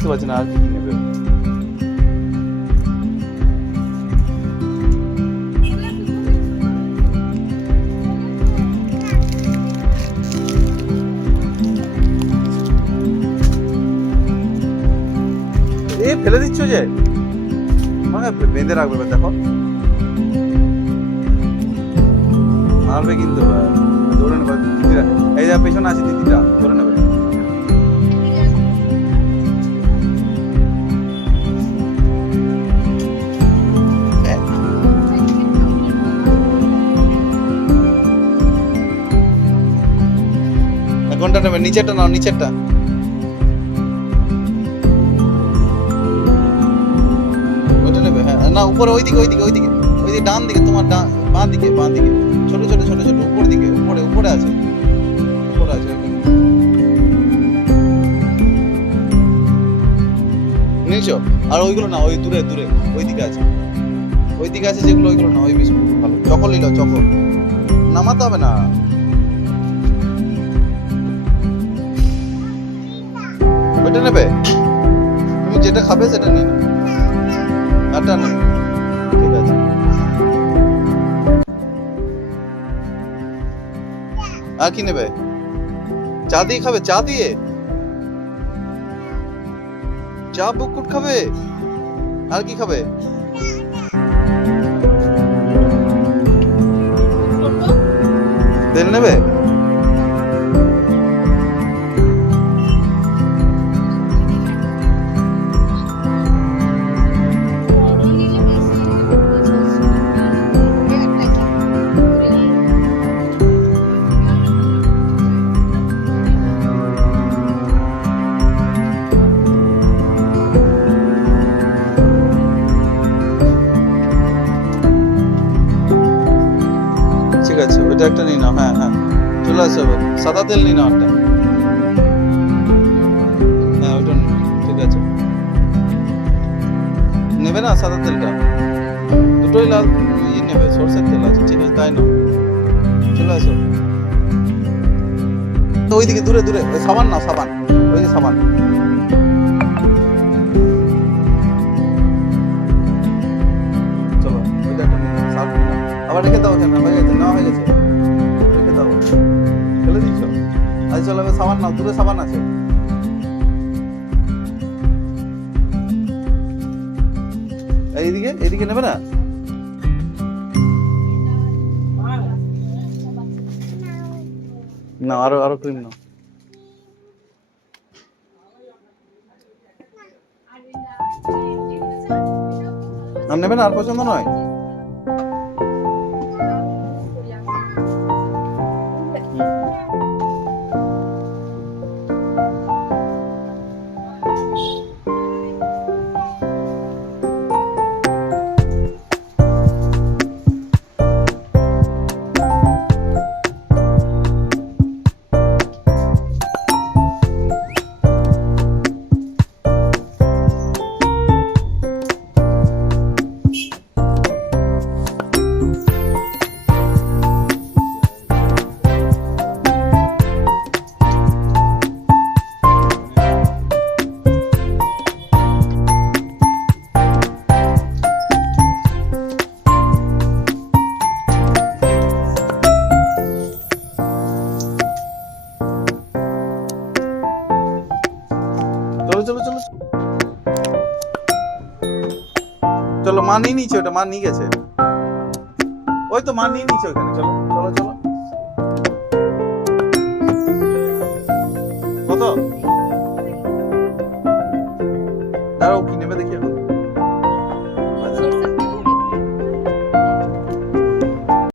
বুঝতে পারছি না আর কি কি নেবে। এ ফেলে দিচ্ছ যে, মানে বেঁধে রাখবে দেখো, মারবে কিন্তু, ধরে নেবে দিদিরা। এই যা পেছনে আছে দিদিরা, ধরে নেবে। কোনটা নেবে? নিচেরটা নাও, নিচেরটা। ওইটা নেবে? হ্যাঁ না, উপরে, ওইদিকে ওইদিকে ওইদিকে ওইদিকে, ডান দিকে, তোমার বাঁ দিকে, বাঁ দিকে, ছোট ছোট ছোট ছোট, উপর দিকে, উপরে উপরে আছে, উপরে আছে। নিয়েছো? আর ওইগুলো না, ওই দূরে দূরে ওইদিকে আছে, ওইদিকে আছে যেগুলো, ওইগুলো না, ওই বিস্কুট ভালো। চকল নিল, চকল নামাতে হবে না। ওইটা নেবে? তুমি যেটা খাবে সেটা নিয়ে নাও, আটা নেই, ঠিক আছে। আর কি নেবে? চা দিয়ে খাবে? চা দিয়ে চা বিস্কুট খাবে? আর কি খাবে? তেল নেবে? ঠিক আছে, ওইটা একটা নিয়ে নাও। হ্যাঁ হ্যাঁ, চলে আসো এবার। সাদা তেল নিয়ে নাও একটা। হ্যাঁ ওইটা নিয়ে নাও, ঠিক আছে। নেবে না সাদা তেলটা? দুটোই লাল ইয়ে নেবে, সরষের তেল আছে, ঠিক আছে, তাই নাও। চলে আসো। ওইদিকে দূরে দূরে, ওই সাবান নাও, সাবান, ওই যে সাবান। চলো, ওইটা একটা নিয়ে নাও, সার্ফ নিয়ে নাও। আবার রেখে দাও, কেন হয়ে গেছে, নেওয়া হয়ে গেছে, রেখে দাও। ফেলে দিচ্ছ? আচ্ছা চলো, এবার সাবান নাও, দূরে সাবান আছে। এইদিকে, এইদিকে নেবে না? না, আরো আরো ক্রিম নাও। আর নেবে না? আর পছন্দ নয়? চলো চলো চলো চলো, মা নিয়ে নিচ্ছে ওটা, মা নিয়ে গেছে, ওই তো মা নিয়ে নিচ্ছে ওখানে। চলো চলো চলো। কত? দাঁড়াও, কি নেবে দেখি এখন।